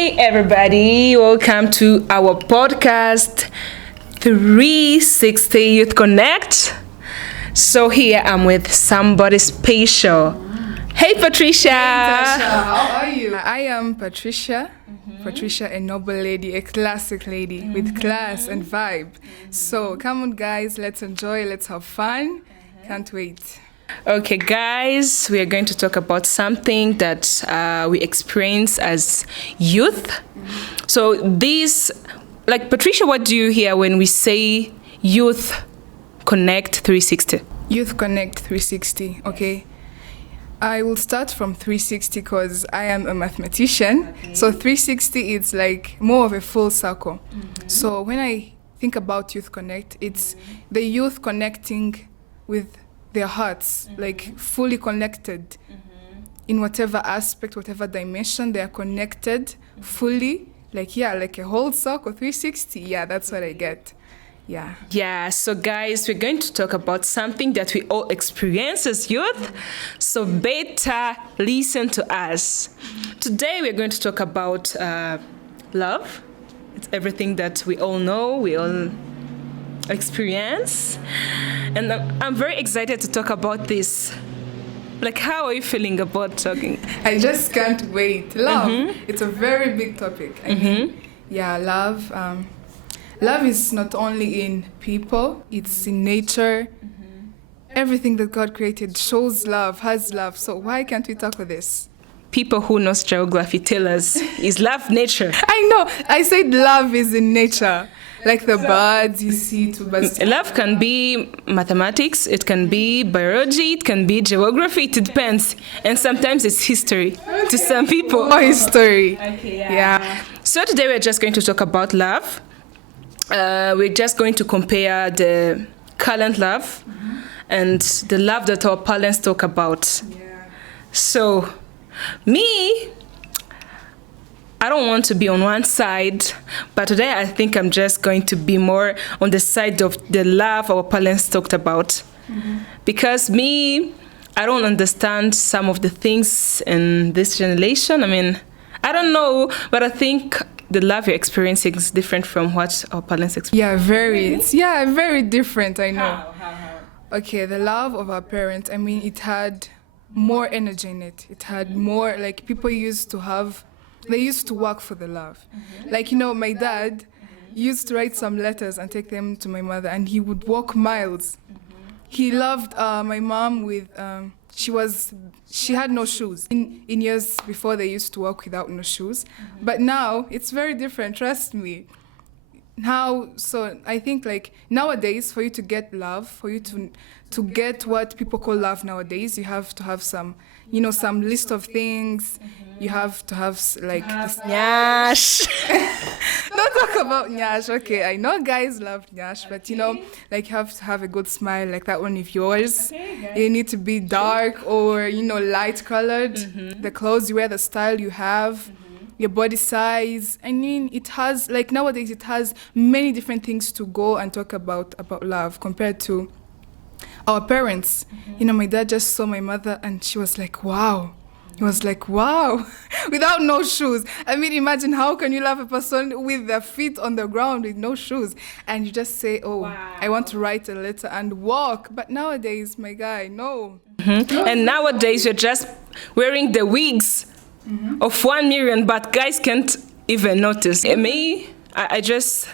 Hey everybody, welcome to our podcast 360 Youth Connect. So here I'm with somebody special. Hey Patricia. Natasha, how are you? I am Patricia. Patricia, a noble lady, a classic lady with class and vibe. So come on guys, let's enjoy, let's have fun. Can't wait. Okay guys, we are going to talk about something that we experience as youth. So this, like Patricia, what do you hear when we say Youth Connect 360? Youth Connect 360, okay? I will start from 360 because I am a mathematician. Okay. So 360 is like more of a full circle. So when I think about Youth Connect, it's the youth connecting with their hearts, like fully connected in whatever aspect, whatever dimension, they are connected fully, like a whole circle, 360. Yeah, that's what I get. Yeah, so guys, we're going to talk about something that we all experience as youth, so better listen to us. Today we're going to talk about love. It's everything that we all know, we all experience, and I'm very excited to talk about this. Like, how are you feeling about talking? I just can't wait. Love, it's a very big topic. I mean, love. Love is not only in people, it's in nature. Everything that God created shows love, has love. So why can't we talk with this? People who knows geography tell us, is love nature? I know. I said love is in nature. Like the birds you see to birds. Love can be mathematics, it can be biology, it can be geography, it depends. And sometimes it's history to some people. More history. Okay, yeah. So today we're just going to talk about love. We're just going to compare the current love and the love that our parents talk about. Yeah. So, me, I don't want to be on one side, but today I think I'm just going to be more on the side of the love our parents talked about. Because me, I don't understand some of the things in this generation. I mean, I don't know, but I think the love you're experiencing is different from what our parents experience. Yeah, very different, I know. How? Okay, the love of our parents, I mean, it had more energy in it. It had more, like, people used to work for the love. Like, my dad used to write some letters and take them to my mother, and he would walk miles. He loved my mom with, she had no shoes. In years before, they used to walk without no shoes. But now, it's very different, trust me. So I think, like, nowadays, for you to get love, for you to get what people call love nowadays, you have to have some list of things. You have to have, like, Nyash. Don't talk about nyash. Okay, I know guys love nyash, but like, you have to have a good smile, like that one of yours. You need to be dark or light colored. The clothes you wear, the style you have, your body size. I mean, it has, like, nowadays it has many different things to go and talk about love compared to our parents. My dad just saw my mother and she was like, wow. He was like, wow, without no shoes. I mean, imagine, how can you love a person with their feet on the ground with no shoes? And you just say, oh, wow, I want to write a letter and walk. But nowadays, my guy, no. And nowadays, you're just wearing the wigs of 1 million, but guys can't even notice. Me, I just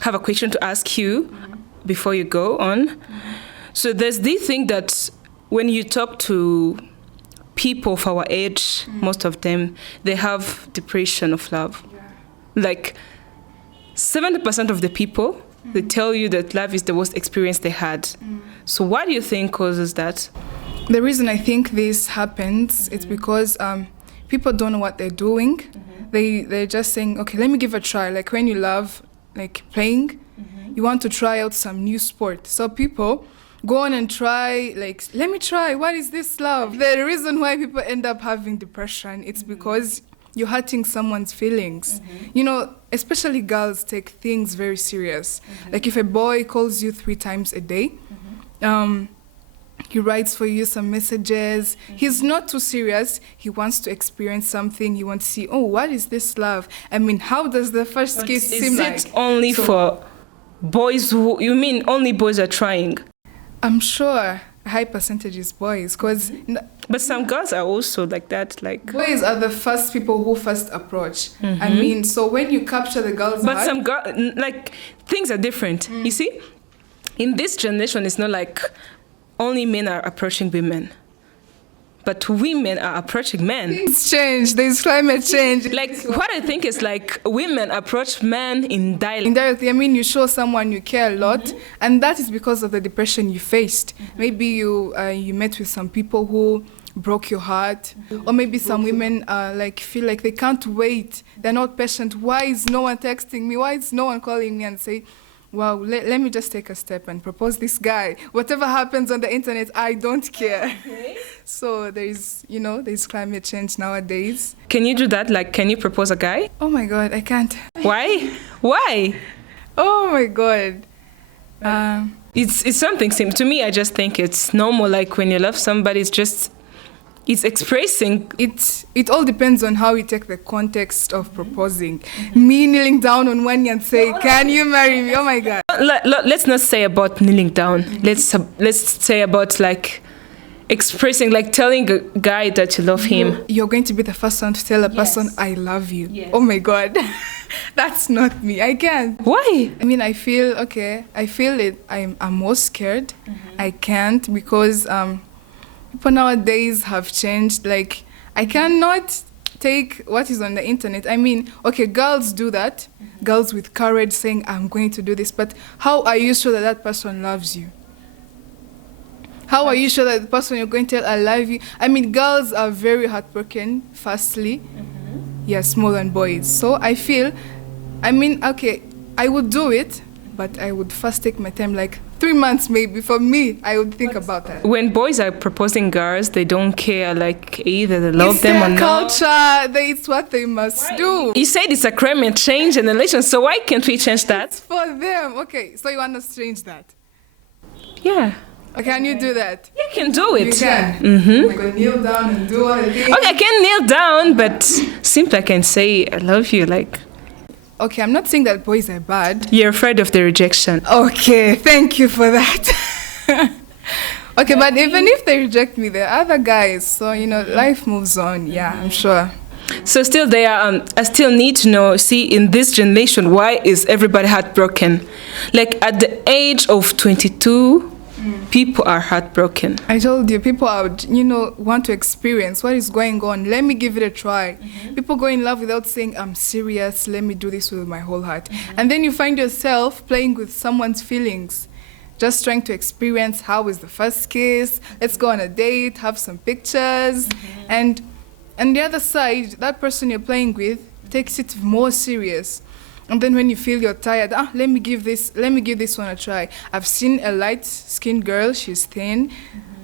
have a question to ask you before you go on. So there's this thing that when you talk to people of our age, most of them, they have depression of love. Like 70% of the people, they tell you that love is the worst experience they had. So what do you think causes that? The reason I think this happens is because people don't know what they're doing. They're just saying, okay, let me give a try. Like, when you love, like, playing, you want to try out some new sport. So people go on and try, like, let me try, what is this love? The reason why people end up having depression, it's because you're hurting someone's feelings. Especially girls take things very serious. Like, if a boy calls you 3 times a day, He writes for you some messages. He's not too serious. He wants to experience something. He wants to see, oh, what is this love? I mean, how does the first kiss seem like? Is it only for boys who, you mean only boys are trying? I'm sure a high percentage is boys, because But some girls are also like that, like... boys are the first people who first approach. I mean, so when you capture the girl's But heart, some girl, like, things are different. You see, in this generation, it's not like only men are approaching women, but women are approaching men. things change. There's climate change. Like, what I think is like women approach men in dialogue. Indirectly, I mean, you show someone you care a lot, and that is because of the depression you faced. Maybe you met with some people who broke your heart, or maybe some women like feel like they can't wait. They're not patient. Why is no one texting me? Why is no one calling me and say, wow, let me just take a step and propose this guy. Whatever happens on the internet, I don't care. Okay. So there's climate change nowadays. Can you do that? Like, can you propose a guy? Oh my God, I can't. Why? Why? Oh my God. It's something simple. To me, I just think it's normal. Like, when you love somebody, it's expressing. It all depends on how you take the context of proposing. Me kneeling down on one knee and say, "Can you marry me?" Oh my God. Let's not say about kneeling down. Let's say about like expressing, like telling a guy that you love him. You're going to be the first one to tell a person, "I love you." Yes. Oh my God. That's not me. I can't. Why? I mean, I feel it. I'm more scared. I can't, because people nowadays have changed. Like, I cannot take what is on the internet. I mean, okay, girls do that. Girls with courage saying, I'm going to do this. But how are you sure that that person loves you? How are you sure that the person you're going to tell, I love you? I mean, girls are very heartbroken, firstly. Yes, more than boys. So I feel, I mean, okay, I would do it, but I would first take my time, like 3 months maybe. For me, I would think about that. When boys are proposing girls, they don't care, like either they love It's them their or not. culture. It's what they must do. You said it's a climate change in the relation, so why can't we change that? It's for them. Okay, so you want us to change that? Yeah, Okay, can you do that? you can do it. You can. Like, kneel down and do all the things. Okay, I can kneel down, but simply I can say I love you. Like, Okay, I'm not saying that boys are bad. you're afraid of the rejection. Okay, thank you for that. Okay, but even if they reject me, there are other guys. So, life moves on. Yeah, I'm sure. So still there are, I still need to know, see, in this generation, why is everybody heartbroken? Like at the age of 22, people are heartbroken. I told you, people out, want to experience what is going on. Let me give it a try. People go in love without saying, I'm serious, let me do this with my whole heart. And then you find yourself playing with someone's feelings, just trying to experience how is the first kiss, let's go on a date, have some pictures. And the other side, that person you're playing with takes it more serious. And then when you feel you're tired, let me give this one a try. I've seen a light-skinned girl, she's thin.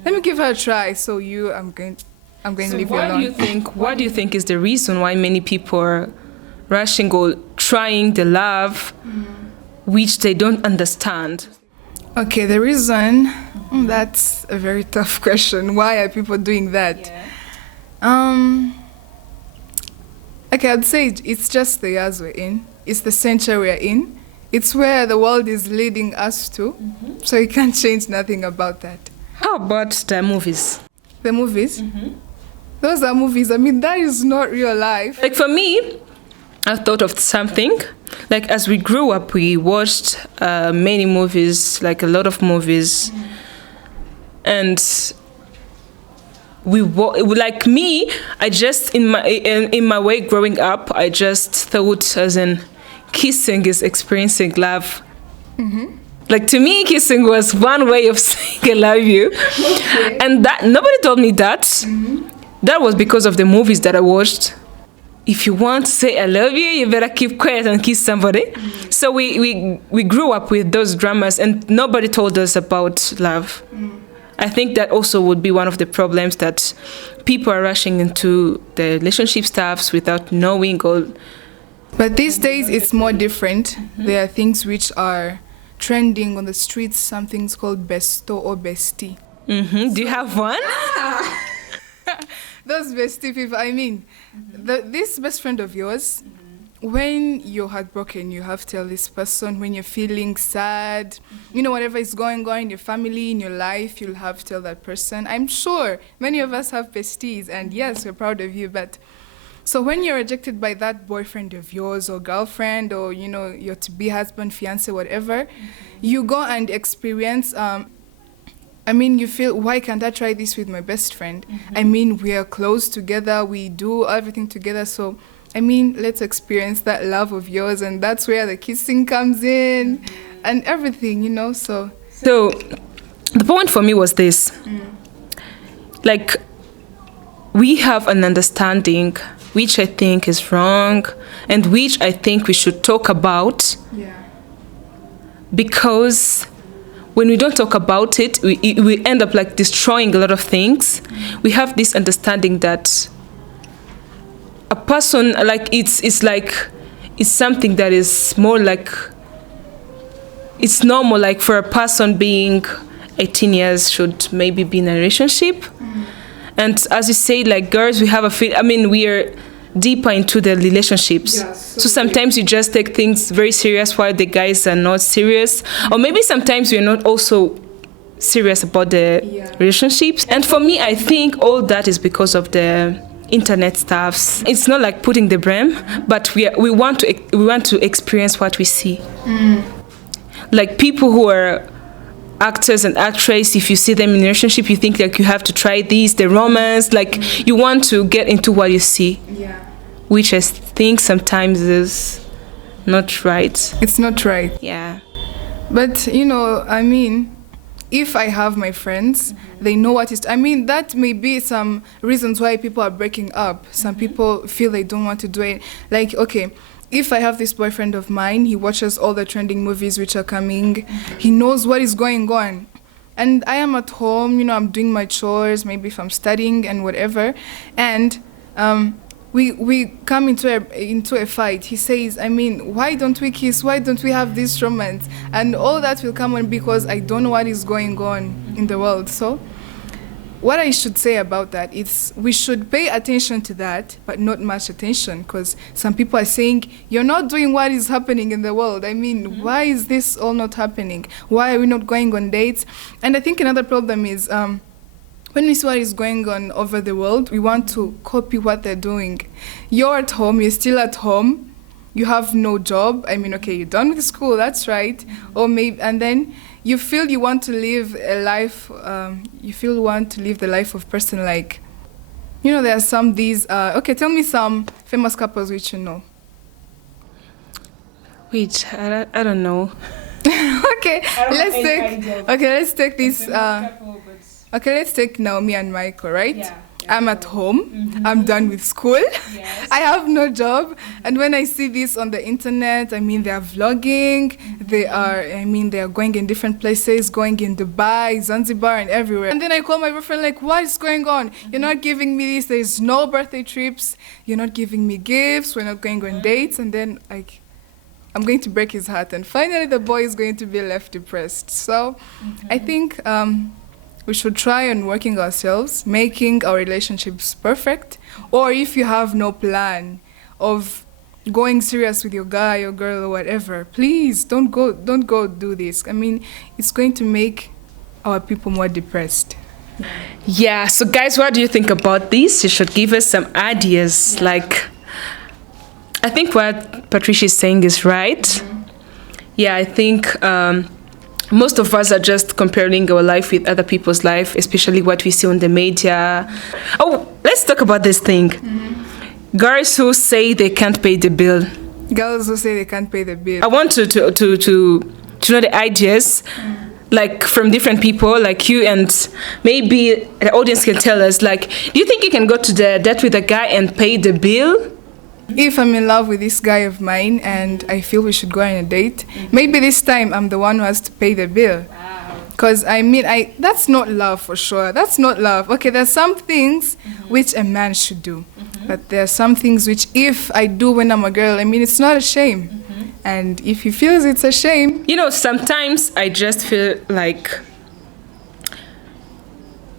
Let me give her a try. So I'm going to leave you alone. What do you think is the reason why many people are rushing or trying the love which they don't understand? Okay, the reason, that's a very tough question. Why are people doing that? Okay, I'd say it's just the years we're in. It's the century we're in. It's where the world is leading us to. So you can't change nothing about that. How about the movies? The movies? Those are movies. I mean, that is not real life. Like for me, I thought of something. Like as we grew up, we watched many movies, like a lot of movies. And like me, I just in my way growing up, I just thought as in kissing is experiencing love. Like to me, kissing was one way of saying I love you, and that nobody told me that. That was because of the movies that I watched. If you want to say I love you, you better keep quiet and kiss somebody. So we grew up with those dramas, and nobody told us about love. I think that also would be one of the problems, that people are rushing into the relationship stuffs without knowing all. But these days it's more different. There are things which are trending on the streets, some things called besto or bestie. Do you have one? Those bestie people, I mean, this best friend of yours, when you're heartbroken, you have to tell this person. When you're feeling sad, you know, whatever is going on in your family, in your life, you'll have to tell that person. I'm sure many of us have besties, and yes, we're proud of you. But so when you're rejected by that boyfriend of yours or girlfriend or, you know, your to-be husband, fiance, whatever, you go and experience... I mean, you feel, why can't I try this with my best friend? I mean, we are close together, we do everything together, so, I mean, let's experience that love of yours, and that's where the kissing comes in, and everything, you know, so. So, the point for me was this. Like, we have an understanding, which I think is wrong, and which I think we should talk about. Yeah. Because when we don't talk about it, we end up like destroying a lot of things. We have this understanding that a person, like it's something that is more like, it's normal, like for a person being 18 years should maybe be in a relationship. And as you say, like girls, we have we are deeper into the relationships. Yes, so sometimes you just take things very serious while the guys are not serious. Or maybe sometimes we're not also serious about the relationships. And for me, I think all that is because of the internet stuffs. It's not like putting the blame, but we want to experience what we see. Like people who are actors and actresses, if you see them in a relationship, you think like you have to try these, the romance, like you want to get into what you see. Yeah. Which I think sometimes is not right. It's not right. Yeah. But, you know, I mean, if I have my friends, they know what is... I mean, that may be some reasons why people are breaking up. Some people feel they don't want to do it. Like, okay, if I have this boyfriend of mine, he watches all the trending movies which are coming. He knows what is going on. And I am at home, you know, I'm doing my chores, maybe if I'm studying and whatever. And we come into a fight. He says, I mean, why don't we kiss? Why don't we have this romance? And all that will come on because I don't know what is going on in the world. So what I should say about that is we should pay attention to that, but not much attention, because some people are saying, you're not doing what is happening in the world. I mean, why is this all not happening? Why are we not going on dates? And I think another problem is when we see what is going on over the world, we want to copy what they're doing. You're at home, you're still at home, you have no job. I mean, okay, you're done with school, that's right. Or maybe, and then you feel you want to live a life, you want to live the life of person like, you know, there are some okay, tell me some famous couples which you know. Which, I don't know. Okay, let's take this, okay, let's take Naomi and Michael, right? Yeah. I'm at home, I'm done with school, I have no job, and when I see this on the internet, I mean, they are vlogging, they are going in different places, going in Dubai, Zanzibar, and everywhere. And then I call my boyfriend like, what is going on? You're not giving me this, there's no birthday trips, you're not giving me gifts, we're not going on dates, and then like, I'm going to break his heart, and finally the boy is going to be left depressed. So I think we should try on working ourselves, making our relationships perfect. Or if you have no plan of going serious with your guy or girl or whatever, please don't go do this. I mean, it's going to make our people more depressed. Yeah, so guys, what do you think about this? You should give us some ideas. Yeah. Like, I think what Patricia is saying is right. Yeah, I think most of us are just comparing our life with other people's life, especially what we see on the media. Oh, let's talk about this thing. Girls who say they can't pay the bill. Girls who say they can't pay the bill. I want to know the ideas, like from different people, like you, and maybe the audience can tell us, like, do you think you can go to the date with a guy and pay the bill? If I'm in love with this guy of mine and I feel we should go on a date, maybe this time I'm the one who has to pay the bill. Because I mean, that's not love for sure. That's not love. Okay, there's some things which a man should do. But there are some things which if I do when I'm a girl, I mean, it's not a shame. And if he feels it's a shame. You know, sometimes I just feel like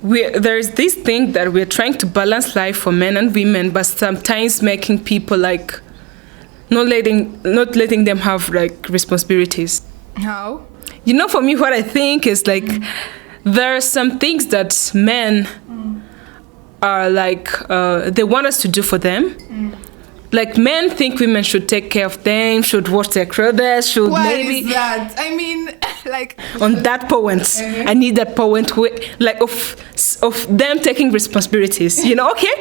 there's this thing that we're trying to balance life for men and women, but sometimes making people like not letting them have like responsibilities. How? You know, for me, what I think is like there are some things that men are like they want us to do for them. Like men think women should take care of them, should wash their clothes, should What maybe. is that? I mean, like. On that point, I need that point like of them taking responsibilities. You know, okay,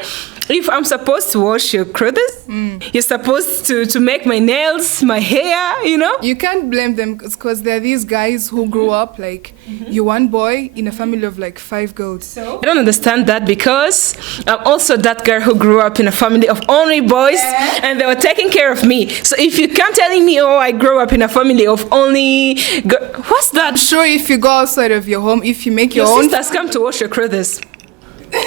if I'm supposed to wash your clothes, you're supposed to make my nails, my hair. You know. You can't blame them because there are these guys who grew up like you're one boy in a family of like 5 girls. So I don't understand that because I'm also that girl who grew up in a family of only boys and they were taking care of me. So if you can't telling me, oh, I grew up in a family of only what's that? I'm sure if you go outside of your home, if you make your own. Sisters come to wash your clothes.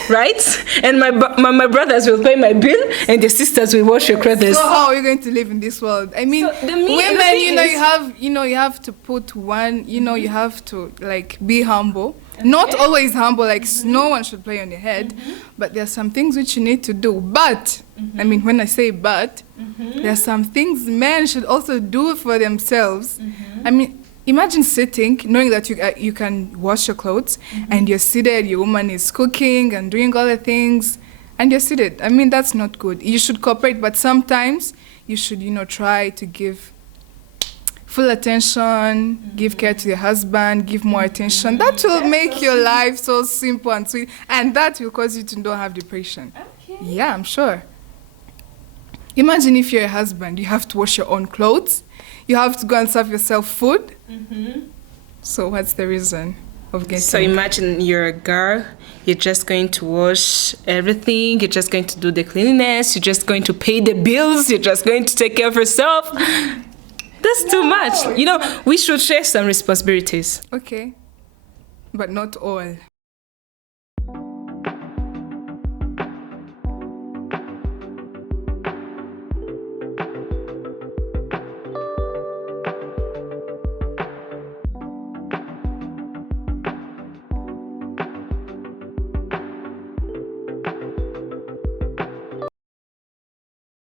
Right? And my brothers will pay my bill and the sisters will wash your clothes. So how are you going to live in this world? I mean, So women, you have to put one, you have to like be humble. Not always humble, like no one should play on your head, but there are some things which you need to do. But, I mean, when I say but, there are some things men should also do for themselves. I mean, imagine sitting, knowing that you can wash your clothes, and you're seated, your woman is cooking and doing all the things, and you're seated. I mean, that's not good. You should cooperate, but sometimes you should, try to give full attention, give care to your husband, give more attention. That will make your life so simple and sweet, and that will cause you to not have depression. Okay. Yeah, I'm sure. Imagine if you're a husband, you have to wash your own clothes, you have to go and serve yourself food. So what's the reason of getting? So imagine you're a girl, you're just going to wash everything, you're just going to do the cleanliness, you're just going to pay the bills, you're just going to take care of yourself. That's too much. We should share some responsibilities. Okay, but not all.